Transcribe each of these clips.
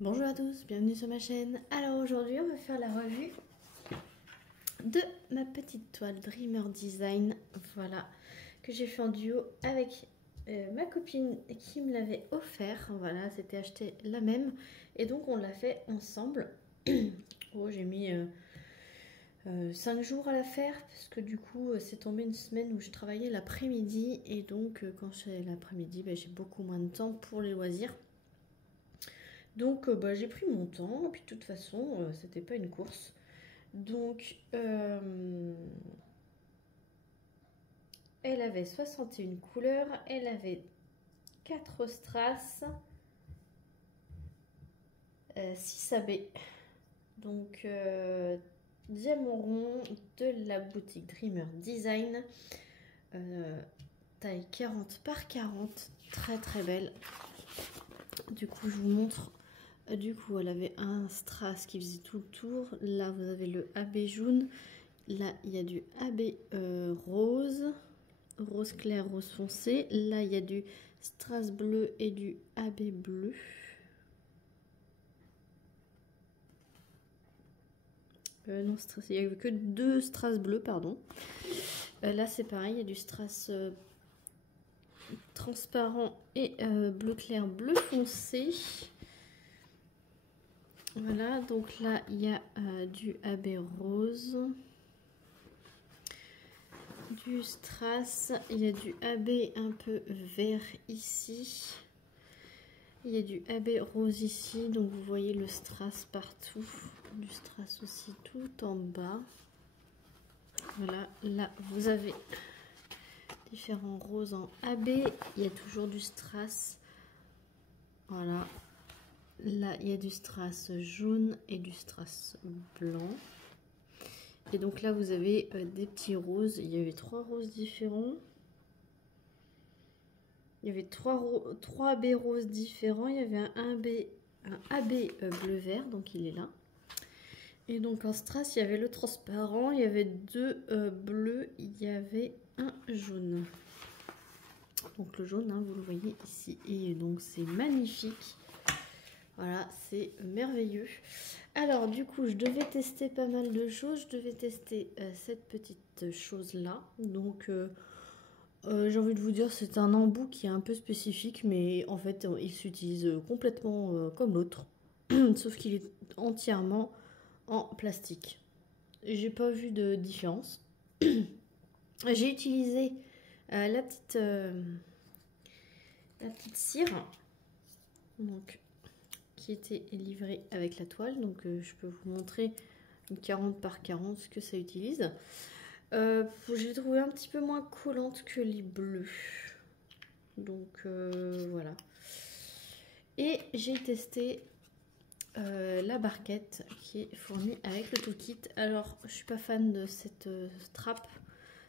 Bonjour à tous, bienvenue sur ma chaîne. Alors aujourd'hui on va faire la revue de ma petite toile Dreamer Design, voilà, que j'ai fait en duo avec ma copine qui me l'avait offert. Voilà, c'était acheté la même et donc on l'a fait ensemble. Oh, j'ai mis 5 jours à la faire parce que du coup c'est tombé une semaine où je travaillais l'après-midi et donc quand c'est l'après-midi, j'ai beaucoup moins de temps pour les loisirs. Donc j'ai pris mon temps, et puis de toute façon, c'était pas une course. Donc elle avait 61 couleurs, elle avait 4 strass, 6 AB. Donc diamant rond de la boutique Dreamer Design, taille 40 par 40, très très belle. Du coup je vous montre. Du coup, elle avait un strass qui faisait tout le tour. Là, vous avez le AB jaune. Là, il y a du AB rose. Rose clair, rose foncé. Là, il y a du strass bleu et du AB bleu. Non, il n'y avait que 2 strass bleus, pardon. Là, c'est pareil, il y a du strass transparent et bleu clair, bleu foncé. Voilà, donc là, il y a du AB rose. Du strass, il y a du AB un peu vert ici. Il y a du AB rose ici, donc vous voyez le strass partout. Du strass aussi tout en bas. Voilà, là vous avez différents roses en AB. Il y a toujours du strass. Voilà. Là, il y a du strass jaune et du strass blanc. Et donc là, vous avez des petits roses. Il y avait 3 roses différents. Il y avait 3 AB roses différents. Il y avait un AB bleu-vert, donc il est là. Et donc en strass, il y avait le transparent, il y avait 2 bleus, il y avait un jaune. Donc le jaune, hein, vous le voyez ici. Et donc c'est magnifique. Voilà, c'est merveilleux. Alors du coup, je devais tester pas mal de choses. Je devais tester cette petite chose-là. Donc j'ai envie de vous dire, c'est un embout qui est un peu spécifique, mais en fait, il s'utilise complètement comme l'autre, sauf qu'il est entièrement en plastique. J'ai pas vu de différence. J'ai utilisé la petite cire, donc qui était livrée avec la toile. Donc je peux vous montrer une 40 par 40 ce que ça utilise. Je l'ai trouvée un petit peu moins collante que les bleus. Donc voilà. Et j'ai testé la barquette qui est fournie avec le toolkit. Alors je suis pas fan de cette trappe,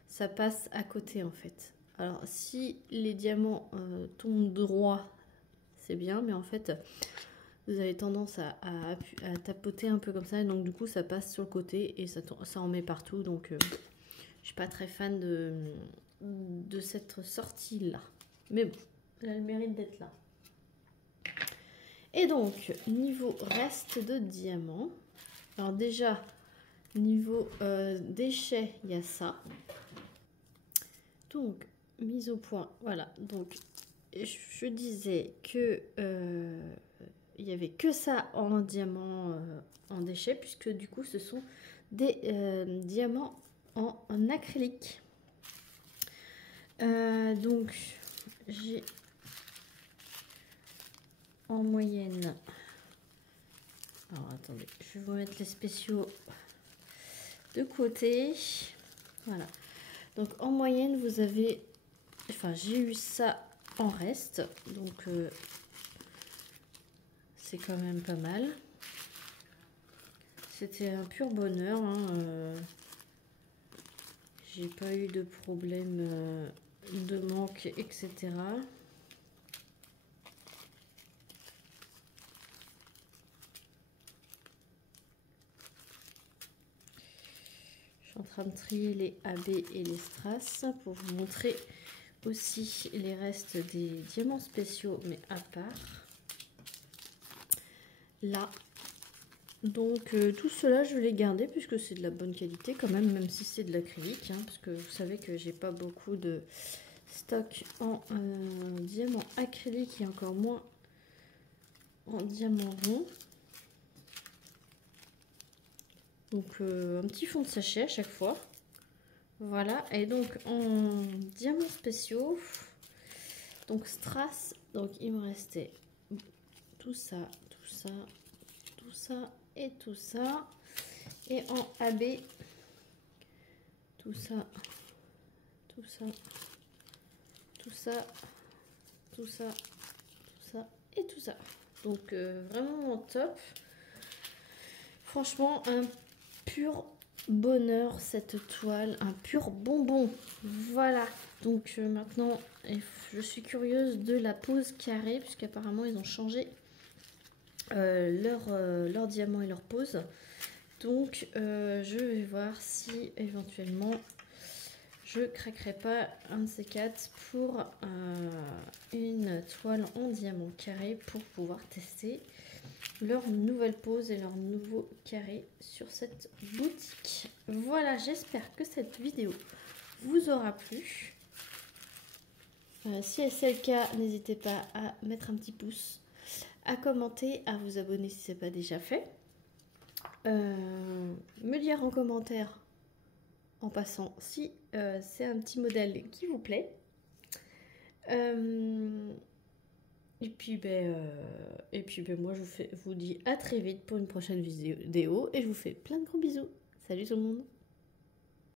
ça passe à côté en fait. Alors si les diamants tombent droit, c'est bien, mais en fait vous avez tendance à tapoter un peu comme ça, et donc du coup ça passe sur le côté et ça en met partout. Donc je suis pas très fan de cette sortie là, mais bon, elle a le mérite d'être là. Et donc niveau reste de diamants, alors déjà niveau déchets, il y a ça. Donc mise au point, voilà. Donc je disais que il n'y avait que ça en diamant en déchets, puisque du coup ce sont des diamants en acrylique. Donc j'ai en moyenne, alors attendez, je vais vous mettre les spéciaux de côté. Voilà, donc en moyenne vous avez, enfin j'ai eu ça en reste, donc c'est quand même pas mal. C'était un pur bonheur, hein, j'ai pas eu de problème de manque, etc. Je suis en train de trier les AB et les strass pour vous montrer aussi les restes des diamants spéciaux, mais à part. là. Donc tout cela je vais les garder puisque c'est de la bonne qualité quand même si c'est de l'acrylique, hein, parce que vous savez que j'ai pas beaucoup de stock en diamant acrylique et encore moins en diamant rond. Donc un petit fond de sachet à chaque fois. Voilà, et donc en diamants spéciaux, donc strass, donc il me restait tout ça, tout ça, tout ça et tout ça. Et en AB, tout ça, tout ça, tout ça, tout ça, tout ça et tout ça. Donc vraiment top. Franchement, un pur bonheur cette toile, un pur bonbon. Voilà. Donc maintenant, je suis curieuse de la pose carrée, puisqu'apparemment ils ont changé leur diamant et leur pose. Donc je vais voir si éventuellement je craquerai pas un de ces quatre pour une toile en diamant carré pour pouvoir tester leur nouvelle pose et leur nouveau carré sur cette boutique. Voilà, j'espère que cette vidéo vous aura plu. Si c'est le cas, n'hésitez pas à mettre un petit pouce, à commenter, à vous abonner si ce n'est pas déjà fait. Me dire en commentaire en passant si c'est un petit modèle qui vous plaît. Et puis moi je vous dis à très vite pour une prochaine vidéo et je vous fais plein de gros bisous. Salut tout le monde.